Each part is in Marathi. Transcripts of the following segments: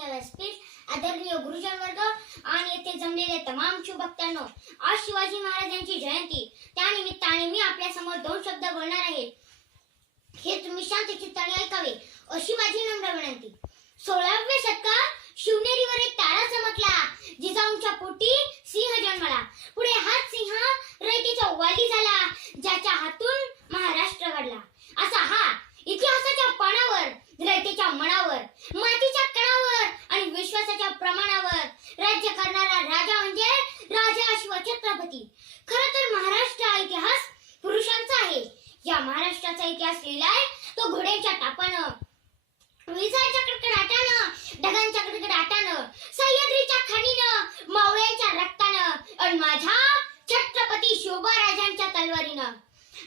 व्यासपीठ आदरणीय गुरुजन वर्ग आणि येथे जमलेले तमाम शिवभक्तांनो आज शिवाजी महाराजांची जयंती. त्यानिमित्ताने मी आपल्यासमोर दोन शब्द बोलणार आहे. हे तुम्ही शांत चित्ताने ऐकावे अशी माझी नम्र विनंती. सोळाव्या शतकात शिवनेरीवर एक तारा चमकला जिजाऊंच्या पोटी सिंह जन्मला. पुढे हाच सिंह रयतेचा वाली झाला ज्याच्या हातून महाराष्ट्र घडला. असा हा इतिहासाच्या पानावर रयतेच्या मनावर मातीच्या करणारा राजा म्हणजे राजा शिवछत्रपती. खर तर महाराष्ट्र हा इतिहास पुरुषांचा आहे. या महाराष्ट्राचा इतिहास लिहिलाय तो घोड्याच्या टापानं विजाच्या कडकडाटानं ढगांच्या कडकडाटानं सह्याद्रीच्या खाणीनं मावळ्यांच्या रक्तानं आणि माझ्या छत्रपती शिवबाराजांच्या तलवारीनं.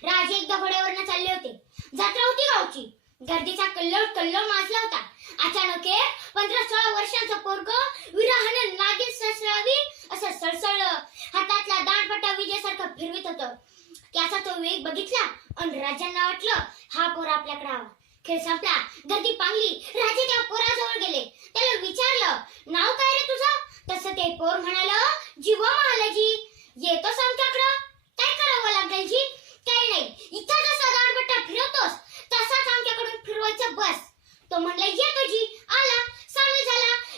राजे एकदा घोड्यावरनं चालले होते. जत्रा होती गावची. गर्दीचा कल्लोळ कल्लोळ माजला होता. अचानक एक पंधरा सोळा वर्षांचा पोरग विरहानं नागेल सळसळावी असं सळसळ हातातला दांडपट्टा विजेसारखं फिरवित होत. त्याचा तो वेग बघितला आणि राजांना वाटलं हा पोर आपल्याकडे हवा खेळ संपला. गर्दी पांगली. राजे त्या पोराजवळ गेले. त्याला विचारलं नाव काय रे तुझं? तसं ते पोर म्हणाल जीवा महालाजी. येतोस आमच्याकडं? काय करावं लागेल जी? काय नाही. इथं जसा दांडपट्टा फिरवतोस तसाच आमच्याकडून फिरवायचं बस. तो म्हणला येतो जी आला.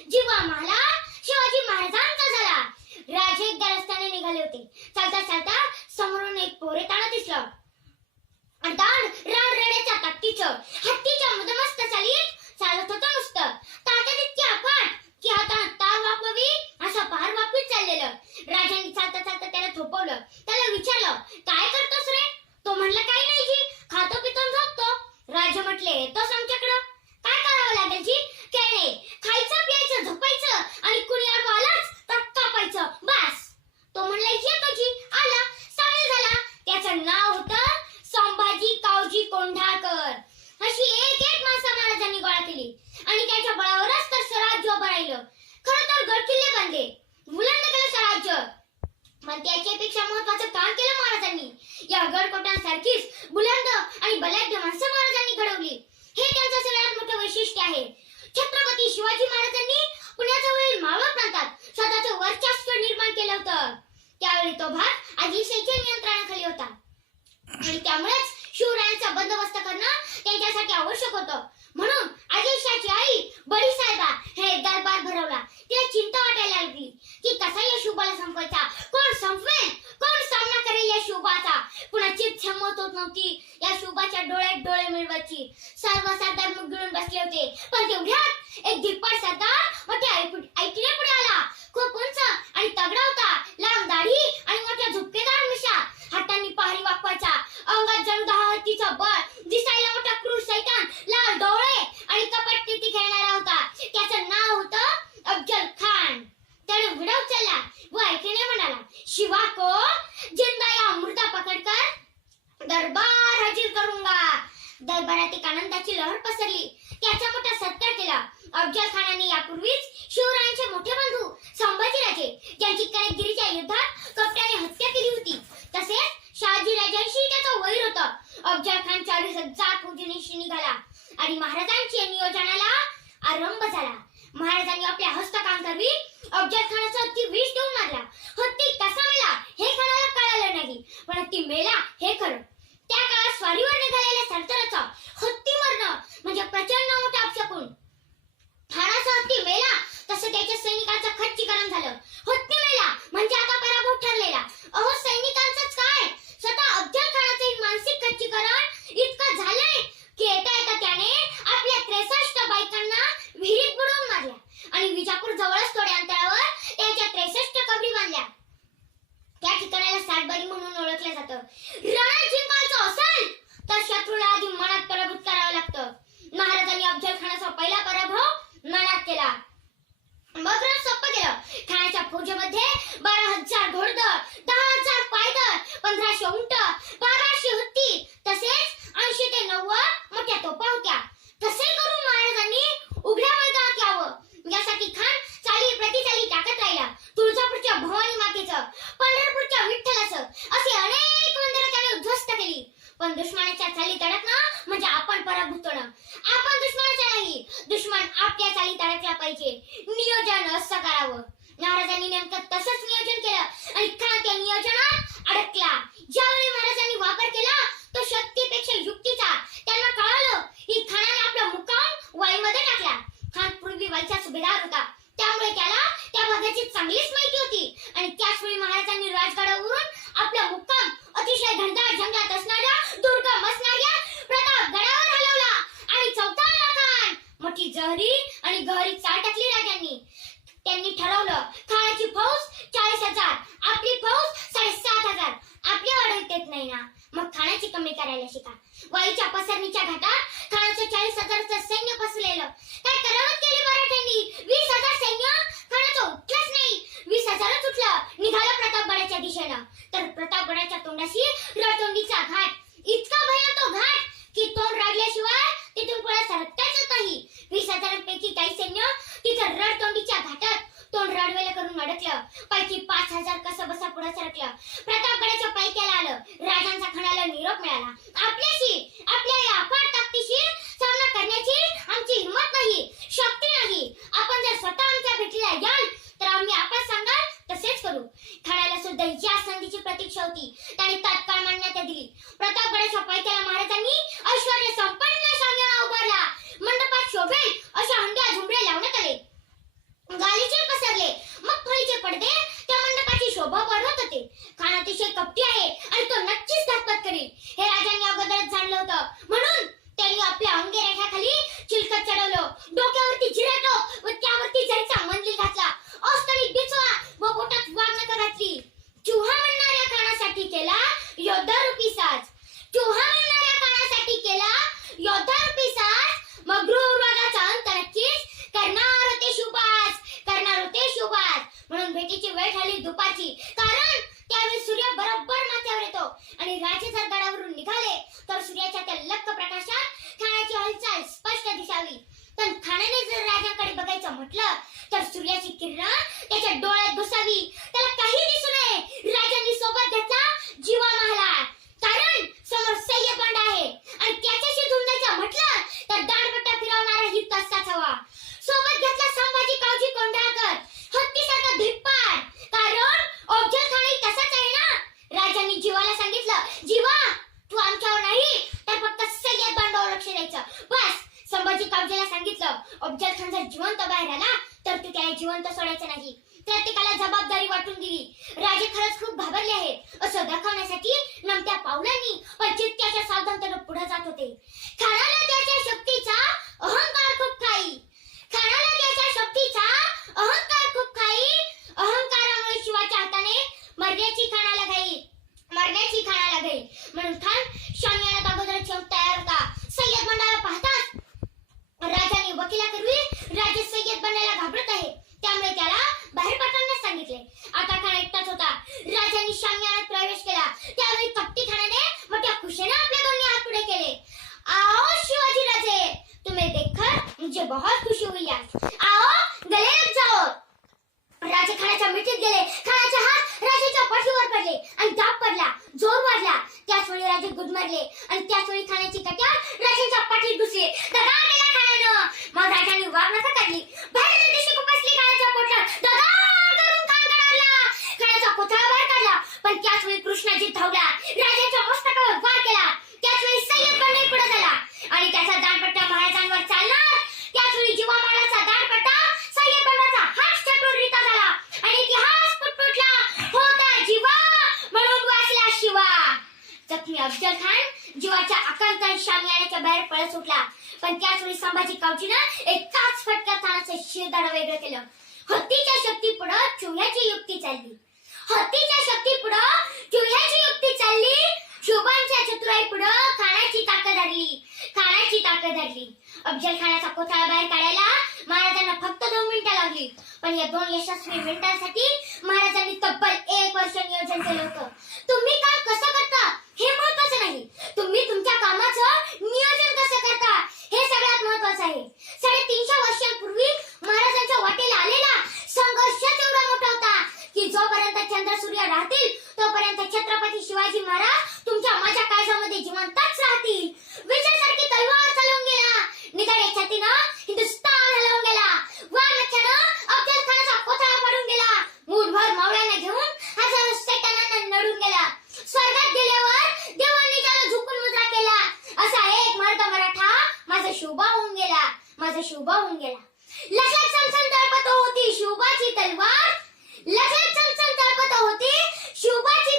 जीवा मला शिवाजी महाराजांचा झाला. राजे एकदा रस्त्याने निघाले होते. चालता चालता समोरून एक पोरे ताना दिसलं. आणि दाण राण रेड्याच्या ताकदीचं हत्तीच्या मदमस्त चालीत चालत होतं नुसतं. ताकद इतकी अफाट की हातात तार वापवी असा पार वापीत चाललेलं राजांनी चालता चालता त्याला थोपवलं त्याला विचारलं काय करतोस रे तो म्हणला काही नाही जी खातो पितो आणि झोपतो राजा म्हटले तोच आमच्याकडं काय करावं लागेल जी काय नाही खायचं प्यायचं झोपायचं आणि कुणी आडवं आलाच तर कापायचं बस तो म्हणला येतो जी आला सामील झाला त्याचं नाव होतं संभाजी कावजी कोंढाळकर अशी एक एक माणसं महाराजांनी गोळा केली आणि त्याच्या बळावरच तर स्वराज्य उभं राहिलं खरं तर गड किल्ले बांधले बुलंद केलं स्वराज्य पण त्याच्यापेक्षा महत्वाचं काम केलं महाराजांनी. या गडकोटांसारखीच बुलंद आणि बलाढ्य माणसं महाराजांनी घडवली. हे त्यांचं सगळ्यात मोठं वैशिष्ट्य आहे. छत्रपती शिवाजी महाराजांनी पुण्याजवळील मावळ प्रांतात स्वतःचं वर्चस्व निर्माण केलं होतं. त्यावेळी तो भाग आदिलशाहीच्या नियंत्रणाखाली होता. आणि त्यामुळेच शिवरायांचा बंदोबस्त करणं त्यांच्यासाठी आवश्यक होतं. म्हणून आदिलशाहची आई बडी साहेबा हे दरबार भरवला. तिला चिंता वाटायला लागली की कसा या शुभाला संपवायचा कोण संपवेन. कोण सामना करेल या शोभाचा? कुणाची क्षमत होत नव्हती. या शोभाच्या डोळ्यात डोळे मिळवायची. सर्व सरदार मग गिळून बसले होते. पण तेवढ्यात एक धिप्पाड सरदार मोठ्या ऐकले पुढे आला. खूप उंच आणि तगडा होता. लांब दाढी आणि मोठ्या झुपकेदार मिशा. हातांनी पहारी वाकवायचा. अंगात जणू दहा हत्तीचा बळ. दिसायला मोठा क्रूर सैतान. लाल डोळे आणि कपट खेळणारा होता. त्याचं नाव होतं अफजल खान त्याने विडा उचलला व ऐकणे म्हणाला शिवा को जिंदा या मुर्दा पकडकर दरबार हजीर करूंगा दरबारात एक आनंदाची लहर पसरली त्याचा मोठा सत्कार केला अफजल खानाने यापूर्वीच शिवरायांचे मोठे बंधू संभाजीराजे ज्यांची कनकगिरीच्या युद्धात कपट्याने हत्या केली होती तसेच शहाजी राजांशी त्याचा वैर होता अफजल खान चाळीस हजार फौजींशी निघाला आणि महाराजांच्या नियोजनाला आरंभ झाला. महाराजांनी आपल्या हस्तकांकरवी अफजल खानाचा हत्ती विष देऊन मारला. हत्ती कसा मेला हे खानाला कळालं नाही पण हत्ती मेला हे खरं. त्या काळात स्वारीवर निघालेल्या सरदाराचा हत्ती मरण म्हणजे प्रचंड मोठा अपशकून. खानाचा हत्ती मेला तसं त्याच्या सैनिकांचं खच्चीकरण झालं. जातं रणा जिंकायचं असेल तर शत्रूला आधी मनात पराभूत करावं लागतं. महाराजांनी अफजल खानाचा पहिला पराभव मनात केला. मग सोप्प केलं. खानाच्या फौजेमध्ये बारा हजार घोडदळ दहा हजार पायदळ पंधराशे उंट जहरी आणि गहरी चाल टाकली राजांनी. त्यांनी ठरवलं खाण्याची फौज चाळीस हजार आपली फौज साडेसात हजार. आपल्या वाढवत येत नाही ना. मग खाण्याची कमी करायला शिका. वाईच्या पसरणीच्या घाटात खाण्याचं चाळीस हजारचं सैन्य पसरलेलं काय करावत केली मराठ्यांनी? वीस हजार सैन्य? खाण्याचं उठलंच नाही. वीस हजारच उठलं. निघालं प्रतापगडाच्या दिशेनं. तर प्रतापगडाच्या तोंडाशी रतोंडीचा घाट. इतका भयान तो घाट की तोंड राडल्याशिवाय तिथून पुढे सरकताच येत नाही वीस हजारांपैकी काही सैन्य? तिथं रडतोंडीच्या घाटात. तोंड रडवेलं करून अडकलं. पैकी पाच हजार कसं बसा पुढे सरकलं. प्रतापगडाच्या पायथ्याला आलं. राजांचा खणाला निरोप मिळाला आपल्याशी आपल्या या अफाट ताकदीशी सामना करण्याची आमची हिंमत नाही शक्ती नाही आपण जर स्वतः आमच्या भेटीला याल तर आम्ही आपण सांगाल तसेच करू खणाला सुद्धा या संधीची प्रतीक्षा होती त्याने तात्काळ मान्यता दिली प्रतापगडाच्या पायथ्याला महाराजांनी ऐश्वर्य संपन्न शामियाना उभारला मंडपात शोभेल अशा हंड्या झुंबडे लावण्यात आले गालीचे पसरले मग फळीचे पडदे त्या मंडपाची शोभा वाढवत होते खान अतिशय कपटी आहे आणि तो नक्कीच घातपात करेल हे राजांनी अगोदरच जाणलं होतं म्हणून त्यांनी आपल्या अंगे रेखाखाली चिलकत चढवलं डोक्यावरती जिराटो व त्यावरती जायचा मंदिर घातला अस्तनी बिचवा व बोटात वाघनका घातली चुहा म्हणणाऱ्या खानासाठी केला योद्धा रूपी साज. चुहा म्हणणाऱ्या काळासाठी केला योद्धा रूपी साज. मगरूर वाघाचा अंत नक्कीच करणार होते शुभास करणार होते शुभास म्हणून भेटीची वेळ झाली दुपारची. कारण त्यावेळी सूर्य बरोबर माथ्यावर येतो. आणि राजे जर गडावरून निघाले. तर सूर्याच्या त्या लक्क प्रकाशात ठाण्याची हालचाल स्पष्ट दिसावी. पण ठाण्याने जर राजाकडे बघायचं म्हटलं तर सूर्याची किरण त्याच्या डोळ्यात घुसावी. अफजल खान जीवाच्या आकांतान शामियानाच्या बाहेर पळत सुटला. पण त्याच वेळी संभाजी कावजीनं एकाच फटक्यात खानाचं शिरदाड वेगळं केलं. हत्तीच्या शक्ती पुढं चुह्याची युक्ती चालली. हत्तीच्या शक्ती पुढं चुह्याची युक्ती चालली. शोभांच्या चतुराई पुढं खाण्याची ताकद धरली खाण्याची ताकद धरली अफजल खानाचा कोथळा बाहेर काढायला महाराजांना फक्त दोन मिनिटं लागली. पण या दोन यशस्वी मिनिटांसाठी महाराजांनी तब्बल एक वर्ष नियोजन केलं होतं. तुम्ही काम कसं करता? हे महत्वाचं नाही. तुम्ही तुमच्या कामाचं नियोजन कसं करता हे सगळ्यात महत्वाचं आहे. साडेतीनशे वर्षांपूर्वी महाराजांच्या वाटेला आलेला संघर्ष तेवढा मोठा होता की जोपर्यंत चंद्र सूर्य राहतील तोपर्यंत छत्रपती शिवाजी महाराज तुमच्या माझ्या काळजामध्ये जिवंतच राहतील. माझा शोभा होऊन गेला. तळपत होती तलवार. तळपत होती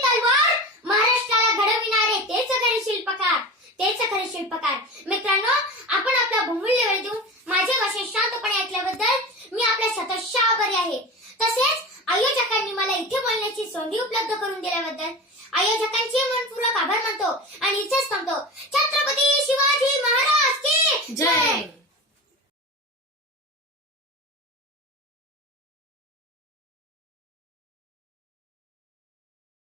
तलवार. महाराष्ट्राला घडविणारे तेच खरे शिल्पकार तेच खरे शिल्पकार. मित्रांनो आपण आपला बहुमूल्य वेळ देऊन माझे भाषण शांतपणे ऐकल्याबद्दल मी आपल्या सततशा आभारी आहे. तसेच आयोजकांनी मला इथे बोलण्याची संधी उपलब्ध करून दिल्याबद्दल आयोजकांचे मनपूर्वक आभार मानतो आणि इथेच